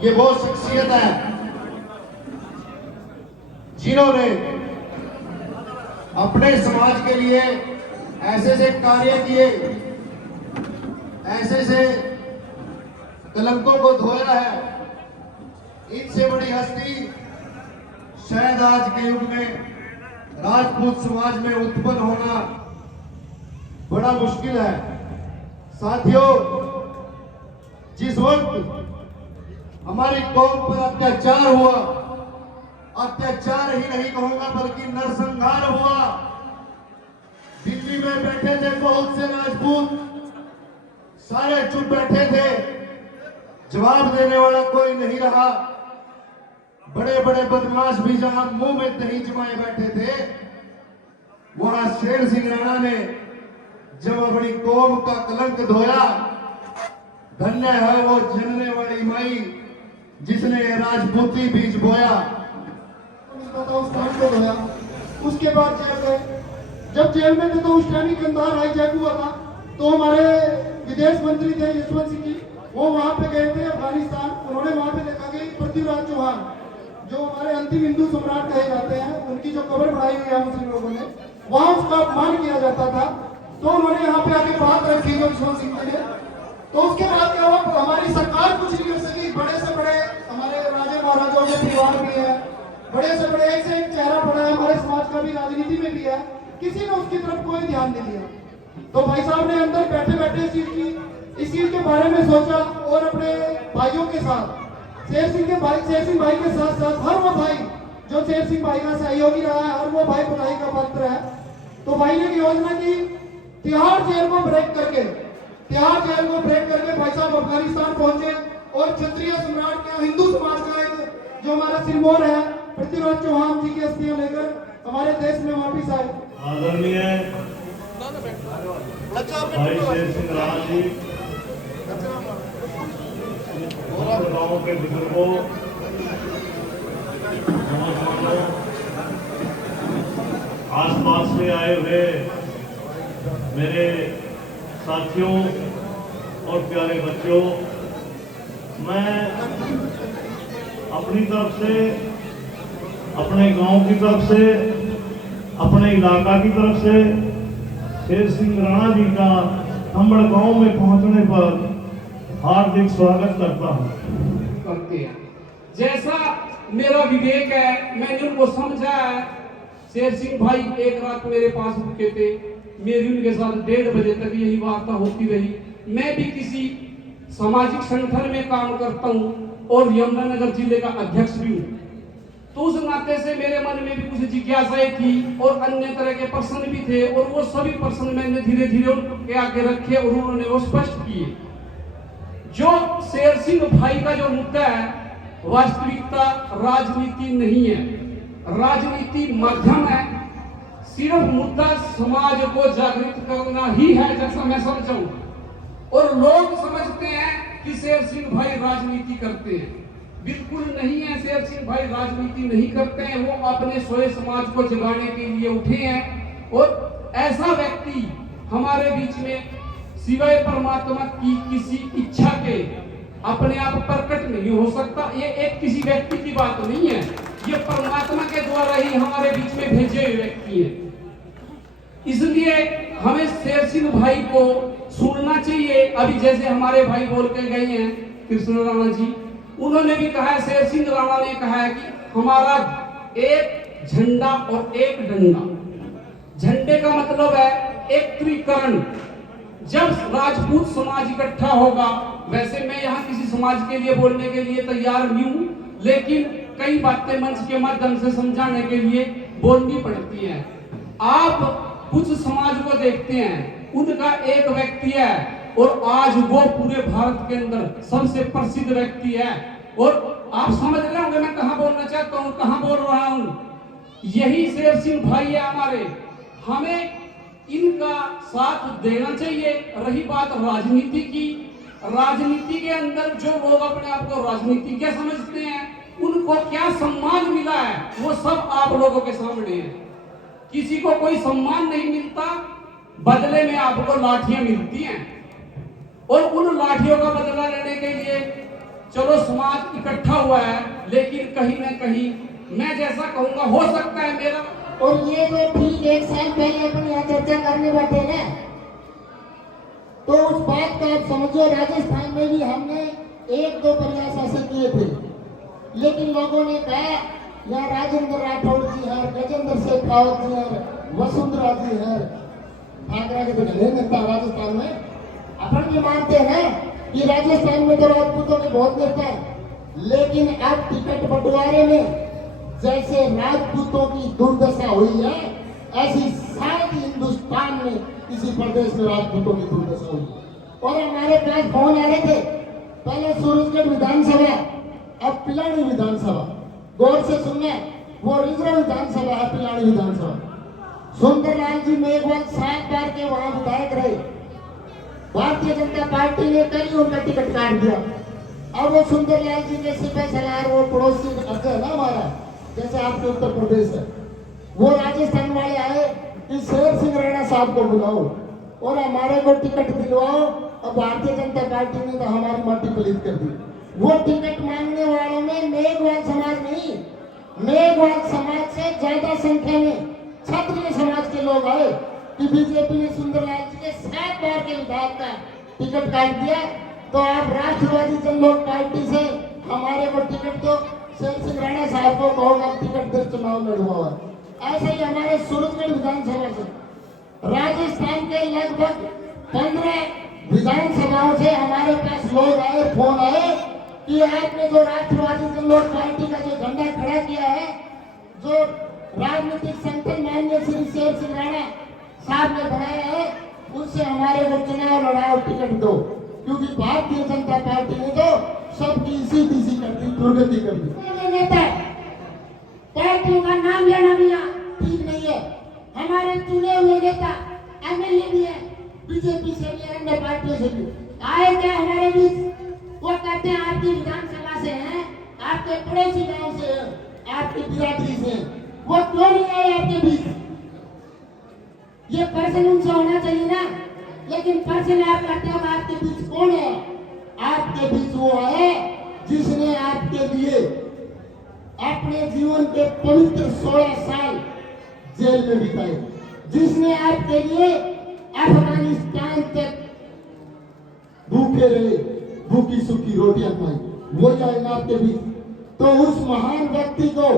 ये वो शख्सियत है जिन्होंने अपने समाज के लिए ऐसे से कार्य किए, ऐसे से कलंकों को धोया है। इनसे बड़ी हस्ती शायद आज के युग में राजपूत समाज में उत्पन्न होना बड़ा मुश्किल है। साथियों, जिस वक्त हमारी कौम पर अत्याचार हुआ, अत्याचार ही नहीं कहूंगा बल्कि नरसंहार हुआ, दिल्ली में बैठे थे बहुत से राजपूत, सारे चुप बैठे थे, जवाब देने वाला कोई नहीं रहा। बड़े बड़े बदमाश भी जहां मुंह में दही जमाए बैठे थे, वहां शेर सिंह राणा ने जब अपनी कौम का कलंक धोया। धन्य है वो जनने वाली माई जिसने राजपूती बीज बोया। उस काम को धोया, उसके बाद जेल गए। जब जेल में थे तो उस टाइम ही कंधार हाईजैक हुआ था, तो हमारे विदेश मंत्री थे यशवंत सिंह जी, वो वहां पे गए थे अफगानिस्तान। उन्होंने वहां पे देखा कि पृथ्वीराज चौहान जो हमारे अंतिम हिंदू सम्राट कहे जाते हैं, उनकी जो कब्र बनाई हुई है मुस्लिम लोगों ने, वहां उसका अपमान किया जाता था। तो उन्होंने यहाँ पे आके बात रखी जो यशवंत सिंह जी ने। तो उसके बाद क्या हुआ, हमारी सरकार कुछ नहीं कर सकी। बड़े से बड़े हमारे राजे महाराजाओं के परिवार भी है, बड़े से बड़े एक से एक चेहरा पड़ा है, हमारे समाज का भी राजनीति में भी है, किसी ने उसकी तरफ कोई ध्यान नहीं दिया। तो भाई साहब ने अंदर बैठे बैठे इस चीज के बारे में सोचा और अपने भाइयों के साथ, शेर सिंह भाई के साथ साथ हर वो भाई जो शेर सिंह भाई का सहयोगी रहा है, हर वो भाई बधाई का पात्र है। तो भाई ने योजना की, तिहाड़ जेल को ब्रेक करके भाई साहब अफगानिस्तान पहुंचे और क्षत्रिय सम्राट के हिंदू समाज का एक जो हमारा सिरमौर है पृथ्वीराज चौहान जी की अस्थियां लेकर हमारे देश में वापिस आए। आदरणीय भाई शेर सिंह राणा जी, गाँव के बुजुर्गों, नौजवानों, आसपास से आए हुए मेरे साथियों और प्यारे बच्चों, मैं अपनी तरफ से, अपने गांव की तरफ से, अपने इलाका की तरफ से शेर सिंह राणा जी का खम्बड़ गांव में पहुंचने पर हार्दिक स्वागत करता हूं। करते हैं जैसा मेरा विवेक है, मैंने उनको समझा है। शेर सिंह भाई एक रात मेरे पास रुके थे, मेरी उनके साथ 1:30 बजे तक यही वार्ता होती रही। मैं भी किसी सामाजिक संगठन में काम करता हूँ और यमुनानगर जिले का अध्यक्ष भी हूँ, तो उस नाते से मेरे मन में भी कुछ जिज्ञासाएं थी और अन्य तरह के प्रश्न भी थे, और वो सभी प्रश्न मैंने धीरे धीरे उनके आगे रखे और उन्होंने वो स्पष्ट किए। जो शेर सिंह भाई का जो मुद्दा है, वास्तविकता राजनीति नहीं है, राजनीति माध्यम है। सिर्फ मुद्दा समाज को जागृत करना ही है, जैसा मैं समझा हूं। और लोग समझते हैं कि शेर सिंह भाई राजनीति करते हैं, बिल्कुल नहीं है। शेर सिंह भाई राजनीति नहीं करते हैं, वो अपने सोए समाज को जगाने के लिए उठे हैं। और ऐसा व्यक्ति हमारे बीच में सिवाय परमात्मा की किसी इच्छा के अपने आप प्रकट नहीं हो सकता। ये एक किसी व्यक्ति की बात नहीं है, ये परमात्मा के द्वारा ही हमारे बीच में भेजे हुए व्यक्ति है। इसलिए हमें शेर सिंह भाई को सुनना चाहिए। अभी जैसे हमारे भाई बोल के गए हैं कृष्ण राणा जी, उन्होंने भी कहा है, शेर सिंह राणा ने कहा है कि हमारा एक झंडा और एक डंडा। झंडे का मतलब है एक त्रिकरण। जब राजपूत समाज इकट्ठा होगा, वैसे मैं यहाँ किसी समाज के लिए बोलने के लिए तैयार नहीं हूँ, लेकिन कई बातें मंच के माध्यम से समझाने के लिए बोलनी पड़ती है। आप कुछ समाज को देखते हैं, उनका एक व्यक्ति है और आज वो पूरे भारत के अंदर सबसे प्रसिद्ध व्यक्ति है। और आप समझ रहे होंगे मैं कहाँ बोलना चाहता हूँ, कहाँ बोल रहा हूँ। यही शेर सिंह भाई है हमारे, हमें इनका साथ देना चाहिए। रही बात राजनीति की, राजनीति के अंदर जो लोग अपने आप को राजनीति क्या समझते हैं, उनको क्या सम्मान मिला है, वो सब आप लोगों के सामने है। किसी को कोई सम्मान नहीं मिलता, बदले में आपको लाठियां मिलती हैं। और उन लाठियों का बदला लेने के लिए चलो समाज इकट्ठा हुआ है, लेकिन कहीं ना कहीं मैं जैसा कहूंगा हो सकता है मेरा। और ये जो ठीक 1 साल पहले अपन यहाँ चर्चा करने बैठे ना, तो उस बात का आप समझो, राजस्थान में भी हमने 1-2 प्रयास ऐसे किए थे, लेकिन लोगों ने कहा यहाँ राजेंद्र राठौड़ जी है, गजेंद्र शेखावत जी है, वसुंधरा जी है, आगरा के तो घने नेता राजस्थान में। अपन भी मानते हैं कि राजस्थान में तो राजपूतों के बहुत नेता है, लेकिन अब टिकट बंटवारे में जैसे राजपूतों की दुर्दशा हुई है, ऐसी शायद हिंदुस्तान में किसी प्रदेश में राजपूतों की दुर्दशा हुई। और हमारे पास फोन आ रहे थे, पहले सूरजगढ़ विधानसभा, अब पिलानी विधानसभा। गौर से सुनना, वो रिजर्व विधानसभा है पिलानी विधानसभा। सुंदरलाल जी मेघवाल 7 बार के वहां विधायक रहे, भारतीय जनता पार्टी ने कल ही उनका टिकट काट दिया। अब वो सुंदरलाल जी के सिपह सलार, वो पड़ोसी है ना हमारा, जैसे आपके उत्तर प्रदेश है, वो राजस्थान वाले आए कि शेर सिंह राणा साहब को बुलाओ और हमारे को टिकट दिलवाओ। अब भारतीय जनता पार्टी ने तो हमारी माटी पलीत कर दी। वो टिकट मांगने वालों में मेघवाल समाज नहीं, मेघवाल समाज से ज्यादा संख्या में क्षत्रिय समाज के लोग आए कि बीजेपी ने सुंदरलाल जी के 7 बार के विधायक का टिकट काट दिया, तो आप राष्ट्रवादी जनलोक पार्टी से हमारे को टिकट दो, शेर सिंह राणा साहब को कहोगे टिकट दे चुनाव लड़वाओ। ऐसे ही हमारे सूरजगढ़ विधानसभा से, राजस्थान के लगभग 15 विधानसभाओं से हमारे पास लोग आए, फोन आए कि आपने जो राष्ट्रवादी जनलोक पार्टी का जो झंडा खड़ा किया है, जो राजनीतिक संगठन माननीय श्री शेर सिंह राणा साहब ने बनाया है, उससे हमारे को चुनाव लड़ाओ, टिकट दो। क्योंकि भारतीय जनता पार्टी ने तो सबकी इसी तीसी कर दी, दुर्गति कर दी। नेता पार्टियों का नाम लेना भी ठीक नहीं है। हमारे चुने हुए नेता एमएलए भी है, बीजेपी से भी, अन्य पार्टियों से भी आए क्या हमारे बीच, वो कहते हैं आपकी विधानसभा से हैं, आपके पड़ोसी गांव से हैं, आपकी बिरादरी से हैं, वो क्यों नहीं आए आपके बीच? ये पर्सन उनसे होना चाहिए ना, लेकिन पर्सन आप कहते हो आपके बीच कौन है? आपके बीच वो है जिसने आपके लिए अपने जीवन के पवित्र 16 साल जेल में बिताए, जिसने आपके लिए अफगानिस्तान तक भूखे रहे, भूखी सूखी रोटियां खाई, वो जाएगा आपके बीच। तो उस महान व्यक्ति को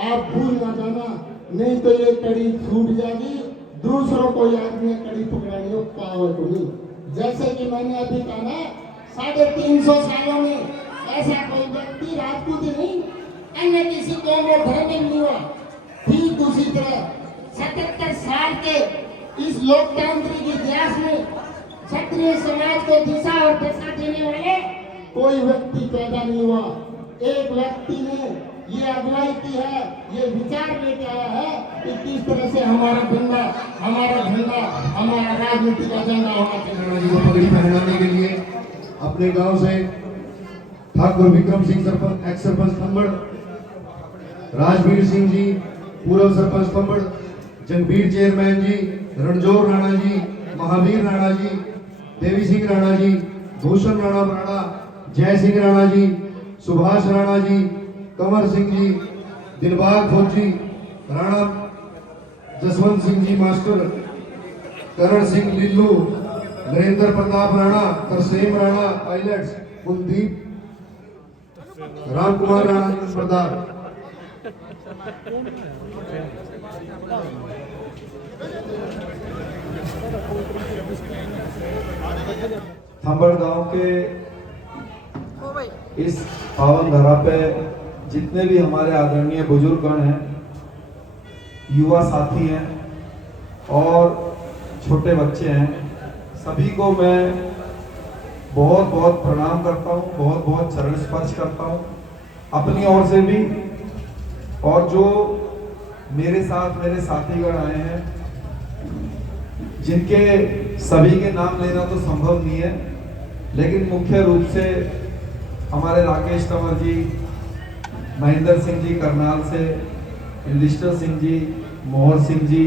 आप भूल ना जाना, नहीं तो ये कड़ी छूट जाएगी, दूसरों को याद में कड़ी पकड़ानी हो पावर को नहीं। जैसे कि मैंने अभी कहा ना, 350 सालों में ऐसा कोई व्यक्ति राजपूत नहीं, अन्य किसी कौम और धर्म में नहीं हुआ। ठीक उसी तरह 77 साल के इस लोकतांत्रिक इतिहास में क्षत्रिय समाज को दिशा और दशा देने वाले कोई व्यक्ति पैदा नहीं हुआ। एक व्यक्ति ने ये अगुवाई की है, ये विचार लेके आया है कि किस तरह से हमारा झंडा, हमारा राजनीतिक एजेंडा होना चाहिए। राणा जी को पगड़ी पहनाने के लिए अपने गांव से ठाकुर विक्रम सिंह सरपंच, एक्स सरपंच थंबड़, राजवीर सिंह जी पूर्व सरपंच थंबड़, जंगवीर चेयरमैन जी, रणजोर राणा जी, महावीर राणा जी, देवी सिंह राणा जी, भूषण राणा बराड़ा, जय सिंह राणा जी, सुभाष राणा जी, कंवर सिंह जी, दिलबाग फौजी राणा, जसवंत सिंह जी मास्टर, करण सिंह लिल्लू, नरेंद्र प्रताप राणा, तरसेम राणा पायलट्स, कुलदीप, राम कुमार राणा सरदार। थंबड़ गांव के इस पावन धरा पे जितने भी हमारे आदरणीय बुजुर्गगण हैं, युवा साथी हैं और छोटे बच्चे हैं, सभी को मैं बहुत बहुत प्रणाम करता हूँ, बहुत बहुत चरण स्पर्श करता हूँ अपनी ओर से भी। और जो मेरे साथ मेरे साथीगण आए हैं, जिनके सभी के नाम लेना तो संभव नहीं है, लेकिन मुख्य रूप से हमारे राकेश तंवर जी, महेंद्र सिंह जी करनाल से, युधिष्ठिर सिंह जी, मोहर सिंह जी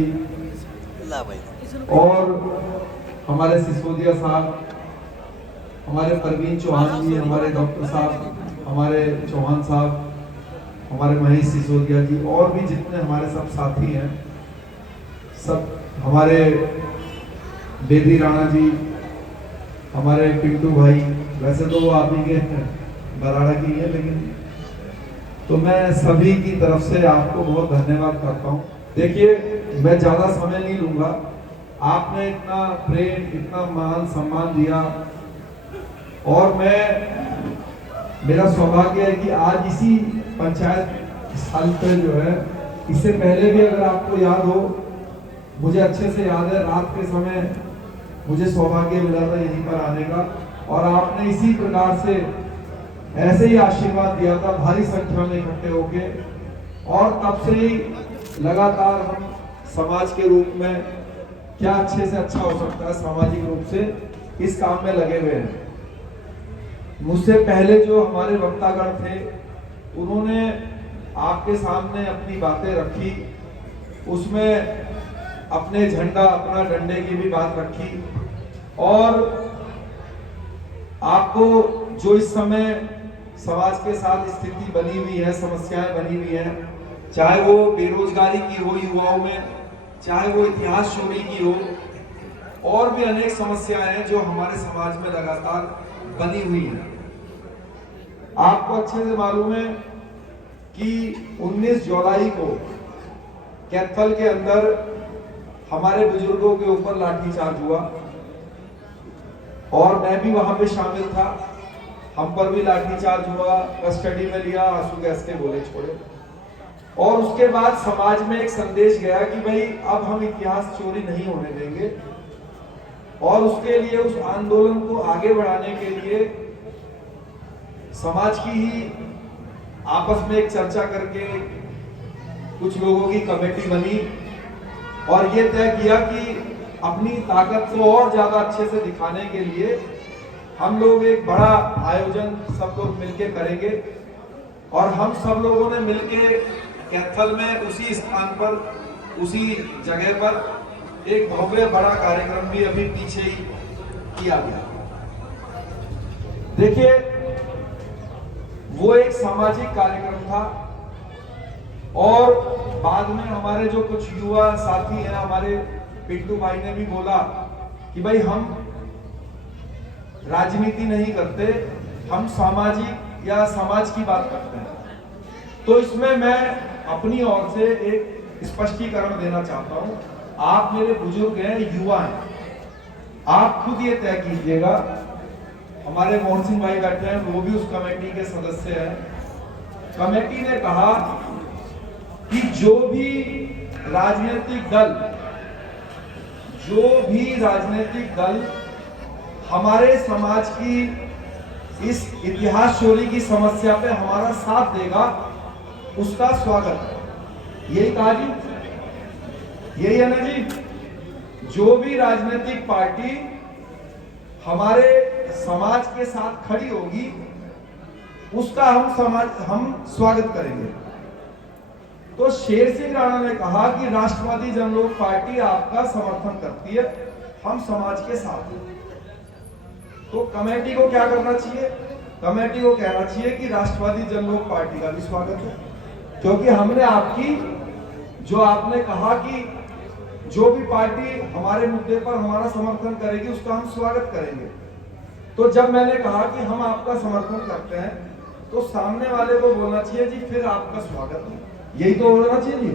और हमारे सिसोदिया साहब, हमारे परवीन चौहान जी, हमारे डॉक्टर साहब, हमारे चौहान साहब, हमारे महेश सिसोदिया जी और भी जितने हमारे सब साथी हैं, सब हमारे बेदी राणा जी, हमारे पिंटू भाई, वैसे तो वो आप ही के बराड़ा की है, लेकिन तो मैं सभी की तरफ से आपको बहुत धन्यवाद करता हूँ। देखिए, मैं ज़्यादा समय नहीं लूँगा, आपने इतना प्रेम, इतना मान सम्मान दिया, और मेरा सौभाग्य है कि आज इसी पंचायत स्थल पे जो है, इससे पहले भी अगर आपको याद हो, मुझे अच्छे से याद है, रात के समय मुझे सौभाग्य मिला था यहीं पर आने का, और आपने इसी प्रकार से ऐसे ही आशीर्वाद दिया था भारी संख्या में इकट्ठे होके, और तब से ही लगातार हम समाज के रूप में क्या अच्छे से अच्छा हो सकता है सामाजिक रूप से इस काम में लगे हुए हैं। मुझसे पहले जो हमारे वक्तागण थे, उन्होंने आपके सामने अपनी बातें रखी, उसमें अपने झंडा, अपना डंडे की भी बात रखी, और आपको जो इस समय समाज के साथ स्थिति बनी हुई है, समस्याएं बनी हुई हैं, चाहे वो बेरोजगारी की हो युवाओं में, चाहे वो इतिहास चोरी की हो, और भी अनेक समस्याएं हैं जो हमारे समाज में लगातार बनी हुई हैं। आपको अच्छे से मालूम है कि 19 जुलाई को कैथल के अंदर हमारे बुजुर्गों के ऊपर लाठीचार्ज हुआ, और मैं भी वहां पे शामिल था। हम पर भी लाठीचार्ज हुआ, कस्टडी में लिया, आंसू गैस के गोले छोड़े, और उसके बाद समाज में एक संदेश गया कि भाई अब हम इतिहास चोरी नहीं होने देंगे, और उसके लिए, उस आंदोलन को आगे बढ़ाने के लिए समाज की ही आपस में एक चर्चा करके कुछ लोगों की कमेटी बनी, और ये तय किया कि अपनी ताकत को और ज्यादा अच्छे से दिखाने के लिए हम लोग एक बड़ा आयोजन सब लोग मिलके करेंगे, और हम सब लोगों ने मिलके कैथल में उसी स्थान पर, उसी जगह पर एक भव्य बड़ा कार्यक्रम भी अभी पीछे ही किया गया। देखिए, वो एक सामाजिक कार्यक्रम था, और बाद में हमारे जो कुछ युवा साथी हैं, हमारे पिंटू भाई ने भी बोला कि भाई हम राजनीति नहीं करते, हम सामाजिक या समाज की बात करते हैं। तो इसमें मैं अपनी ओर से एक स्पष्टीकरण देना चाहता हूं। आप मेरे बुजुर्ग हैं, युवा हैं, आप खुद ये तय कीजिएगा। हमारे मोहन सिंह भाई बैठे हैं, वो भी उस कमेटी के सदस्य हैं। कमेटी ने कहा कि जो भी राजनीतिक दल हमारे समाज की इस इतिहास चोरी की समस्या पे हमारा साथ देगा, उसका स्वागत है। यही कहा जी, यही है ना जी। जो भी राजनीतिक पार्टी हमारे समाज के साथ खड़ी होगी, उसका हम स्वागत करेंगे। तो शेर सिंह राणा ने कहा कि राष्ट्रवादी जनलोक पार्टी आपका समर्थन करती है, हम समाज के साथ हैं। तो कमेटी को क्या करना चाहिए? कमेटी को कहना चाहिए कि राष्ट्रवादी जनलोक पार्टी का भी स्वागत है, क्योंकि हमने आपकी, जो आपने कहा कि जो भी पार्टी हमारे मुद्दे पर हमारा समर्थन करेगी, उसका हम स्वागत करेंगे। तो जब मैंने कहा कि हम आपका समर्थन करते हैं, तो सामने वाले को बोलना चाहिए जी फिर आपका स्वागत है। यही तो होना चाहिए जी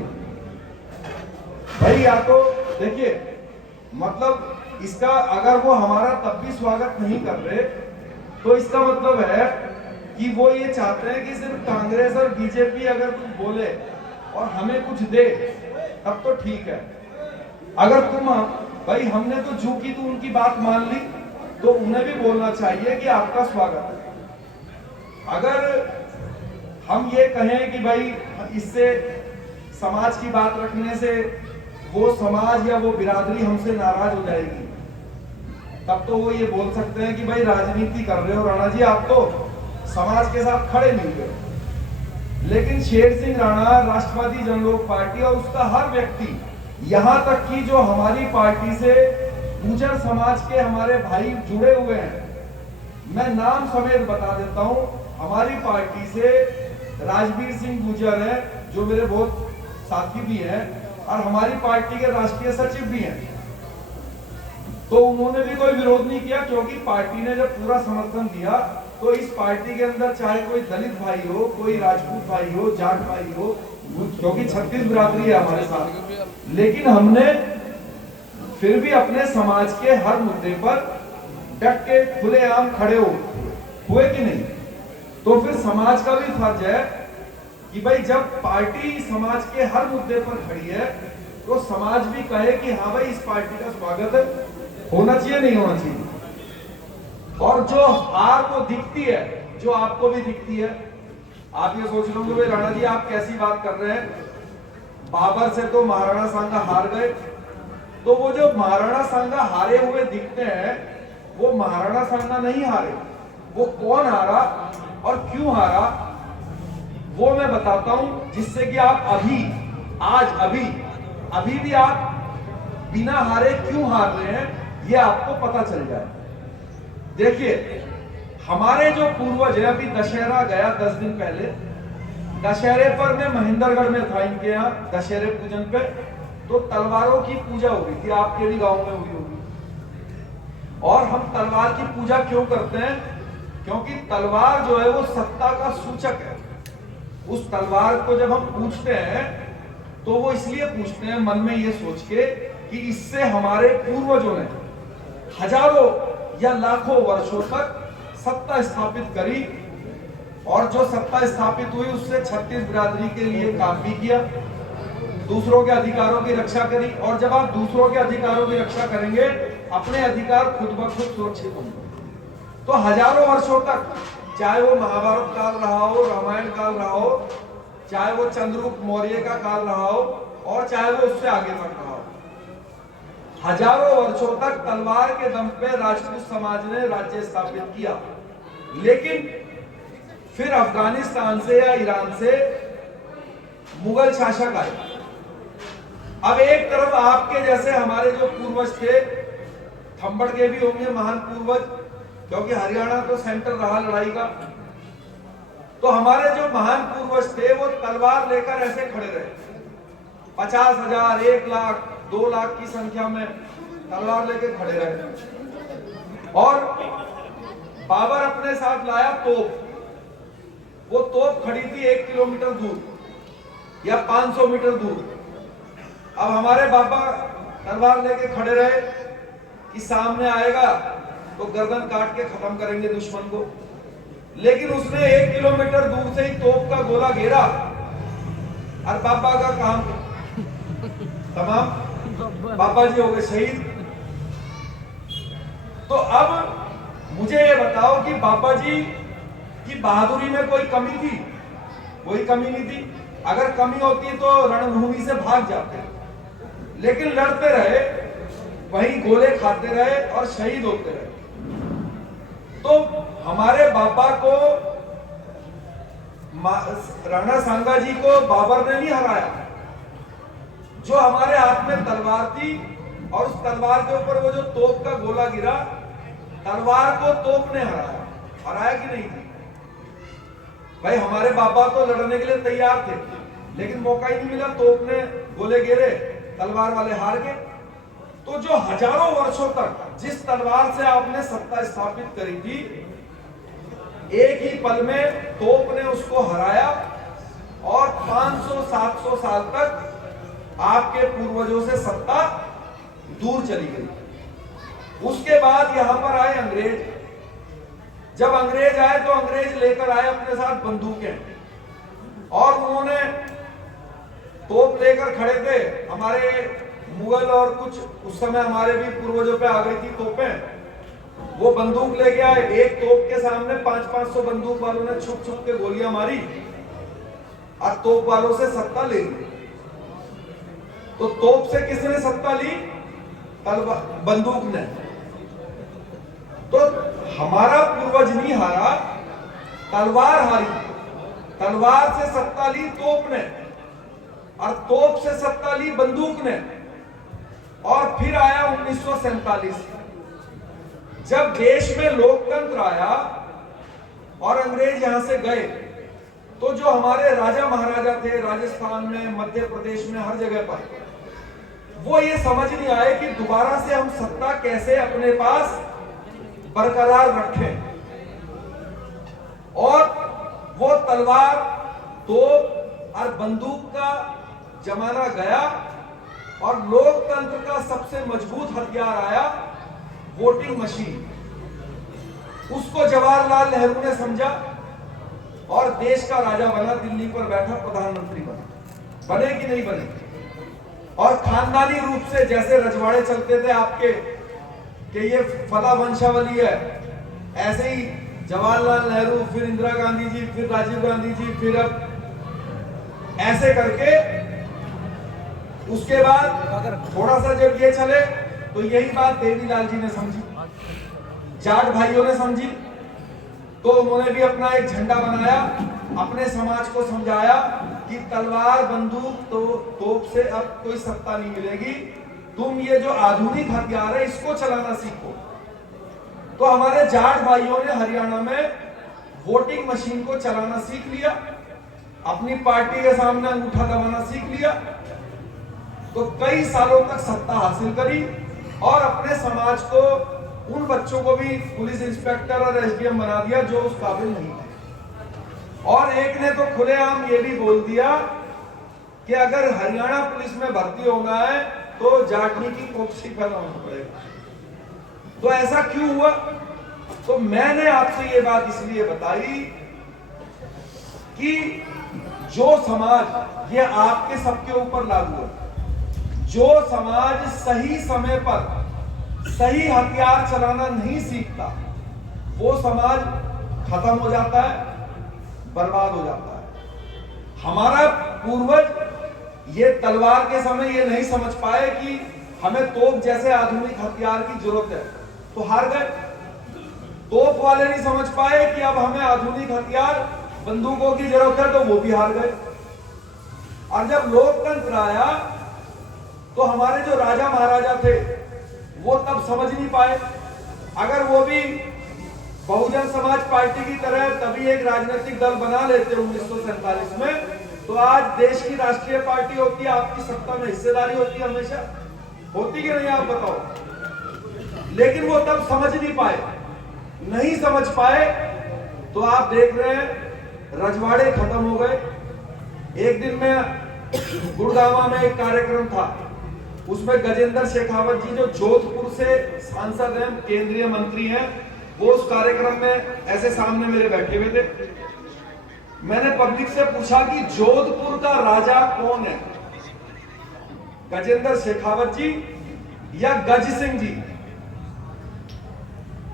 भाई। या तो देखिए, मतलब इसका अगर वो हमारा तब भी स्वागत नहीं कर रहे, तो इसका मतलब है कि वो ये चाहते हैं कि सिर्फ कांग्रेस और बीजेपी अगर कुछ बोले और हमें कुछ दे, तब तो ठीक है। अगर तुम भाई, हमने तो जो की तो उनकी बात मान ली, तो उन्हें भी बोलना चाहिए कि आपका स्वागत है। अगर हम ये कहें कि भाई इससे समाज की बात रखने से वो समाज या वो बिरादरी हमसे नाराज हो जाएगी, तब तो वो ये बोल सकते हैं कि भाई राजनीति कर रहे हो राणा जी, आप तो समाज के साथ खड़े नहीं हुए। लेकिन शेर सिंह राणा, राष्ट्रवादी जनलोक पार्टी और उसका हर व्यक्ति, यहां तक कि जो हमारी पार्टी से गुर्जर समाज के हमारे भाई जुड़े हुए हैं, मैं नाम समेत बता देता हूं, हमारी पार्टी से राजवीर सिंह गुर्जर है, जो मेरे बहुत साथी भी हैं और हमारी पार्टी के राष्ट्रीय सचिव भी हैं, तो उन्होंने भी कोई विरोध नहीं किया, क्योंकि पार्टी ने जब पूरा समर्थन दिया तो इस पार्टी के अंदर चाहे कोई दलित भाई हो, कोई राजपूत भाई हो, जाट भाई हो, क्योंकि 36 बिरादरी है हमारे साथ, लेकिन हमने फिर भी अपने समाज के हर मुद्दे पर डट के खुलेआम खड़े हुए कि नहीं। तो फिर समाज का भी फर्ज है कि भाई जब पार्टी समाज के हर मुद्दे पर खड़ी है तो समाज भी कहे कि हाँ भाई इस पार्टी का स्वागत होना चाहिए, नहीं होना चाहिए। और जो हार को दिखती है, जो आपको भी दिखती है, आप ये सोच रहे होंगे राणा जी आप कैसी बात कर रहे हैं, बाबर से तो महाराणा सांगा हार गए, तो वो जो महाराणा सांगा हारे हुए दिखते हैं वो महाराणा सांगा नहीं हारे, वो कौन हारा और क्यों हारा वो मैं बताता हूं, जिससे कि आप अभी भी आप बिना हारे क्यों हार रहे हैं ये आपको पता चल जाए। देखिए हमारे जो पूर्वज है, अभी दशहरा गया 10 दिन पहले, दशहरे पर मैं महेंद्रगढ़ में था इनके यहाँ दशहरे पूजन पे, तो तलवारों की पूजा हो रही थी, आपके भी गांव में हुई होगी। और हम तलवार की पूजा क्यों करते हैं, क्योंकि तलवार जो है वो सत्ता का सूचक है। उस तलवार को जब हम पूछते हैं तो वो इसलिए पूछते हैं मन में ये सोच के कि इससे हमारे पूर्वजों ने हजारों या लाखों वर्षों तक सत्ता स्थापित करी, और जो सत्ता स्थापित हुई उससे 36 बिरादरी के लिए काम भी किया, दूसरों के अधिकारों की रक्षा करी। और जब आप दूसरों के अधिकारों की रक्षा करेंगे अपने अधिकार खुद ब खुद सुरक्षित होंगे। तो हजारों वर्षों तक, चाहे वो महाभारत काल रहा हो, रामायण काल रहा हो, चाहे वो चंद्रगुप्त मौर्य का काल रहा हो, और चाहे वो उससे आगे तक रहा हो, हजारों वर्षों तक तलवार के दम पे राजपूत समाज ने राज्य स्थापित किया। लेकिन फिर अफगानिस्तान से या ईरान से मुगल शासक आए। अब एक तरफ आपके जैसे हमारे जो पूर्वज थे, थंबड़ के भी होंगे महान पूर्वज, क्योंकि हरियाणा तो सेंटर रहा लड़ाई का, तो हमारे जो महान पूर्वज थे वो तलवार लेकर ऐसे खड़े रहे, 50,000, 1 लाख, 2 लाख की संख्या में तलवार लेके खड़े रहे। और बाबर अपने साथ लाया तोप, वो तोप खड़ी थी 1 किलोमीटर दूर या 500 मीटर दूर। अब हमारे बाबा तलवार लेके खड़े रहे कि सामने आएगा तो गर्दन काट के खत्म करेंगे दुश्मन को, लेकिन उसने 1 किलोमीटर दूर से ही तोप का गोला घेरा और बाबा का काम तमाम, बाबा जी हो गए शहीद। तो अब मुझे ये बताओ कि बाबा जी की बहादुरी में कोई कमी थी? कोई कमी नहीं थी। अगर कमी होती तो रणभूमि से भाग जाते, लेकिन लड़ते रहे, वहीं गोले खाते रहे और शहीद होते रहे। तो हमारे बाबा को, राणा सांगा जी को बाबर ने नहीं हराया। जो हमारे हाथ में तलवार थी और उस तलवार के ऊपर वो जो तोप का गोला गिरा, तलवार को तोप ने हराया कि नहीं थी? भाई हमारे बाबा तो लड़ने के लिए तैयार थे, लेकिन मौका ही नहीं मिला, तोप ने गोले गिरे, तलवार वाले हार गए। तो जो हजारों वर्षों तक जिस तलवार से आपने सत्ता स्थापित करी थी, एक ही पल में तोप ने उसको हराया और 500-700 साल तक आपके पूर्वजों से सत्ता दूर चली गई। उसके बाद यहां पर आए अंग्रेज। जब अंग्रेज आए तो अंग्रेज लेकर आए अपने साथ बंदूकें, और उन्होंने तोप लेकर खड़े थे। हमारे मुगल और कुछ उस समय हमारे भी पूर्वजों पे आ गई थी तोपें, वो बंदूक लेके आए। एक तोप के सामने 500-500 बंदूक वालों ने छुप छुप के गोलियां मारी और तोप वालों से सत्ता ले ली। तो तोप से किसने सत्ता ली? बंदूक ने। तो हमारा पूर्वज नहीं हारा, तलवार हारी। तलवार से सत्ता ली तोप ने, और तोप से सत्ता ली बंदूक ने। और फिर आया 1947, जब देश में लोकतंत्र आया और अंग्रेज यहां से गए तो जो हमारे राजा महाराजा थे राजस्थान में, मध्य प्रदेश में, हर जगह पर, वो ये समझ नहीं आए कि दोबारा से हम सत्ता कैसे अपने पास बरकरार रखें। और वो तलवार, तोप और बंदूक का जमाना गया और लोकतंत्र का सबसे मजबूत हथियार आया, वोटिंग मशीन। उसको जवाहरलाल नेहरू ने समझा और देश का राजा बना, दिल्ली पर बैठा, प्रधानमंत्री बना। बने कि नहीं बने? और खानदानी रूप से जैसे रजवाड़े चलते थे आपके कि ये फला वंशावली है, ऐसे ही जवाहरलाल नेहरू, फिर इंदिरा गांधी जी, फिर राजीव गांधी जी, फिर अब ऐसे करके उसके बाद थोड़ा सा जब ये चले तो यही बात देवीलाल जी ने समझी, जाट भाइयों ने समझी, तो उन्होंने भी अपना एक झंडा बनाया, अपने समाज को समझाया कि तलवार, बंदूक, तो तोप से अब कोई सत्ता नहीं मिलेगी, तुम ये जो आधुनिक हथियार है इसको चलाना सीखो। तो हमारे जाट भाइयों ने हरियाणा में वोटिंग मशीन को चलाना सीख लिया, अपनी पार्टी के सामने अंगूठा दबाना सीख लिया, तो कई सालों तक सत्ता हासिल करी और अपने समाज को, उन बच्चों को भी पुलिस इंस्पेक्टर और एसडीएम बना दिया जो उस काबिल नहीं थे। और एक ने तो खुलेआम ये भी बोल दिया कि अगर हरियाणा पुलिस में भर्ती होना है तो जाटनी की कोपसी फैलाना पड़ेगा। तो ऐसा क्यों हुआ? तो मैंने आपसे ये बात इसलिए बताई कि जो समाज, ये आपके सबके ऊपर लागू है, जो समाज सही समय पर सही हथियार चलाना नहीं सीखता, वो समाज खत्म हो जाता है, बर्बाद हो जाता है। हमारा पूर्वज ये तलवार के समय ये नहीं समझ पाए कि हमें तोप जैसे आधुनिक हथियार की जरूरत है, तो हार गए। तोप वाले नहीं समझ पाए कि अब हमें आधुनिक हथियार, बंदूकों की जरूरत है, तो वो भी हार गए। और जब लोकतंत्र आया तो हमारे जो राजा महाराजा थे वो तब समझ नहीं पाए। अगर वो भी बहुजन समाज पार्टी की तरह तभी एक राजनीतिक दल बना लेते 1947 में, तो आज देश की राष्ट्रीय पार्टी होती है, आपकी सत्ता में हिस्सेदारी होती है, हमेशा होती कि नहीं, आप बताओ। लेकिन वो तब समझ नहीं पाए, नहीं समझ पाए, तो आप देख रहे हैं रजवाड़े खत्म हो गए। एक दिन में गुड़गांव में एक कार्यक्रम था, उसमें गजेंद्र शेखावत जी जो जोधपुर से सांसद हैं, केंद्रीय मंत्री हैं, वो उस कार्यक्रम में ऐसे सामने मेरे बैठे हुए थे। मैंने पब्लिक से पूछा कि जोधपुर का राजा कौन है, गजेंद्र शेखावत जी या गज सिंह जी?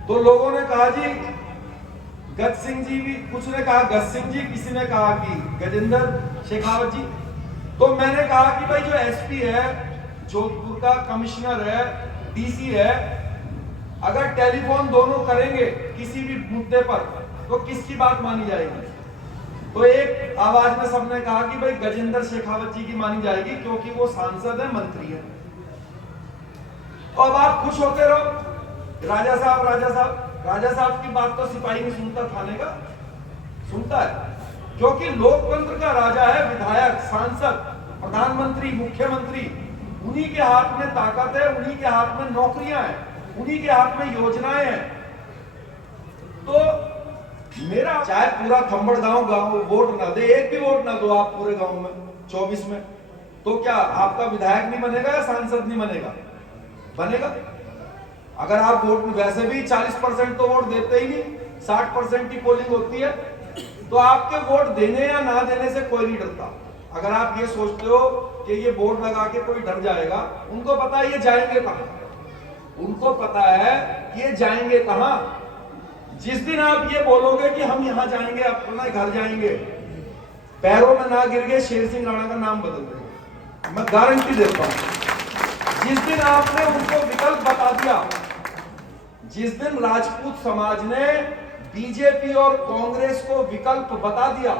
तो लोगों ने कहा जी गज सिंह जी, भी कुछ ने कहा गज सिंह जी, किसी ने कहा कि गजेंद्र शेखावत जी। तो मैंने कहा कि भाई जो एसपी है जोधपुर का, कमिश्नर है, डीसी है, अगर टेलीफोन दोनों करेंगे किसी भी मुद्दे पर तो किसकी बात मानी जाएगी? तो एक आवाज में सबने कहा कि भाई गजेंद्र शेखावत जी की मानी जाएगी क्योंकि वो सांसद है, मंत्री है। तो अब आप खुश होते रहो, राजा साहब राजा साहब, राजा साहब की बात तो सिपाही नहीं सुनता, थाने का सुनता है, क्योंकि लोकतंत्र का राजा है विधायक, सांसद, प्रधानमंत्री, मुख्यमंत्री, उन्हीं के हाथ में ताकत है, उन्हीं के हाथ में नौकरियां हैं, उन्हीं के हाथ में योजनाएं हैं। तो मेरा चाहे पूरा थंबड़ गांव वोट ना दे, एक भी वोट ना दो आप पूरे गांव में 24 में, तो क्या आपका विधायक नहीं बनेगा या सांसद नहीं बनेगा? बनेगा। अगर आप वोट, वैसे भी 40% तो वोट देते ही नहीं, 60% की पोलिंग होती है, तो आपके वोट देने या ना देने से कोई नहीं डरता। अगर आप ये सोचते हो कि ये बोर्ड लगा के कोई डर जाएगा, उनको पता है ये जाएंगे कहां, उनको पता है कि ये जाएंगे कहां। जिस दिन आप ये बोलोगे कि हम यहां जाएंगे, अपना घर जाएंगे, पैरों में ना गिर गए, शेर सिंह राणा का नाम बदल देंगे, मैं गारंटी देता हूं। जिस दिन आपने उनको विकल्प बता दिया, जिस दिन राजपूत समाज ने बीजेपी और कांग्रेस को विकल्प बता दिया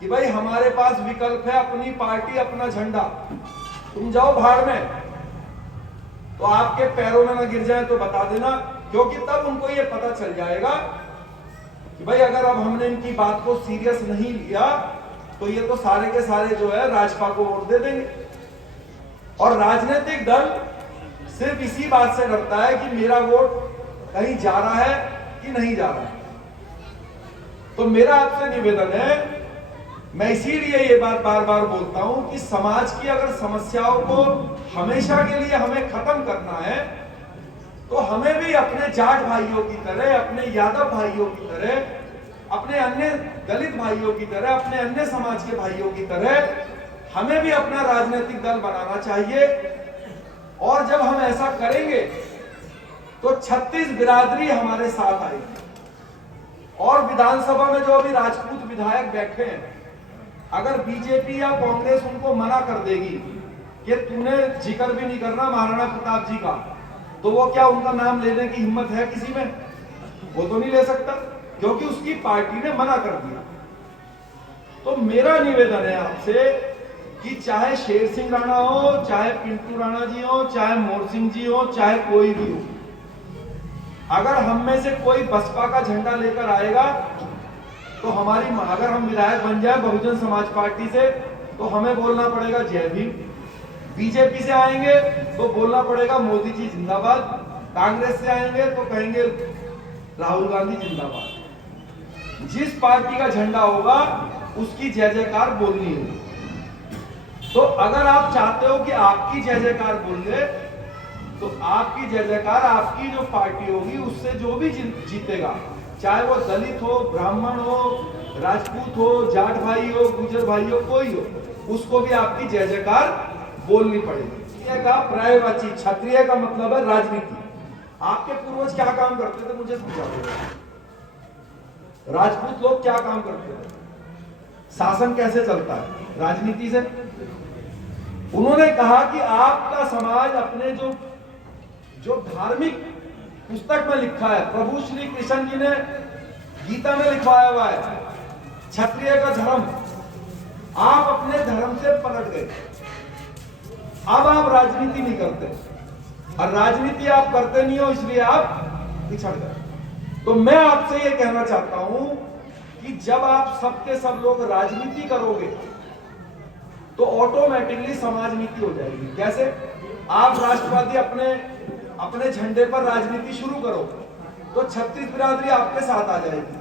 कि भाई हमारे पास विकल्प है, अपनी पार्टी, अपना झंडा, तुम जाओ भाड़ में, तो आपके पैरों में ना गिर जाए तो बता देना, क्योंकि तब उनको ये पता चल जाएगा कि भाई अगर अब हमने इनकी बात को सीरियस नहीं लिया तो ये तो सारे के सारे जो है राजपा को वोट दे देंगे। और राजनीतिक दल सिर्फ इसी बात से डरता है कि मेरा वोट कहीं जा रहा है कि नहीं जा रहा है। तो मेरा आपसे निवेदन है, मैं इसीलिए ये बात बार बार बोलता हूं कि समाज की अगर समस्याओं को हमेशा के लिए हमें खत्म करना है तो हमें भी अपने जाट भाइयों की तरह, अपने यादव भाइयों की तरह, अपने अन्य दलित भाइयों की तरह, अपने अन्य समाज के भाइयों की तरह हमें भी अपना राजनीतिक दल बनाना चाहिए। और जब हम ऐसा करेंगे तो 36 बिरादरी हमारे साथ आएगी। और विधानसभा में जो अभी राजपूत विधायक बैठे हैं, अगर बीजेपी या कांग्रेस उनको मना कर देगी कि तूने जिक्र भी नहीं करना महाराणा प्रताप जी का, तो वो क्या उनका नाम लेने की हिम्मत है किसी में? वो तो नहीं ले सकता, क्योंकि उसकी पार्टी ने मना कर दिया। तो मेरा निवेदन है आपसे कि चाहे शेर सिंह राणा हो, चाहे पिंटू राणा जी हो, चाहे मोर सिंह जी हो, चाहे कोई भी हो, अगर हम में से कोई बसपा का झंडा लेकर आएगा तो हमारी, अगर हम विधायक बन जाए बहुजन समाज पार्टी से, तो हमें बोलना पड़ेगा जय भीम। बीजेपी से आएंगे तो बोलना पड़ेगा मोदी जी जिंदाबाद। कांग्रेस से आएंगे तो कहेंगे राहुल गांधी जिंदाबाद। जिस पार्टी का झंडा होगा उसकी जय जयकार बोलनी है। तो अगर आप चाहते हो कि आपकी जय जयकार बोले तो आपकी जय जयकार आपकी जो पार्टी होगी उससे जो भी जीतेगा, चाहे वो दलित हो, ब्राह्मण हो, राजपूत हो, जाट भाई हो, गुजर भाई हो, कोई हो, उसको भी आपकी जय जयकार बोलनी पड़ेगी। ये का प्रायवाची, क्षत्रिय का मतलब है राजनीति। आपके पूर्वज क्या काम करते थे मुझे समझाओ। राजपूत लोग क्या काम करते थे? शासन कैसे चलता है? राजनीति से। उन्होंने कहा कि आपका समाज अपने जो धार्मिक पुस्तक में लिखा है, प्रभु श्री कृष्ण जी ने गीता में लिखवाया हुआ है क्षत्रिय का धर्म, आप अपने धर्म से पलट गए। अब आप राजनीति नहीं करते, और राजनीति आप करते नहीं हो इसलिए आप पिछड़ गए। तो मैं आपसे ये कहना चाहता हूं कि जब आप सबके सब लोग राजनीति करोगे तो ऑटोमेटिकली समाज नीति हो जाएगी। कैसे? आप राष्ट्रवादी अपने झंडे पर राजनीति शुरू करो तो 36 बिरादरी आपके साथ आ जाएगी।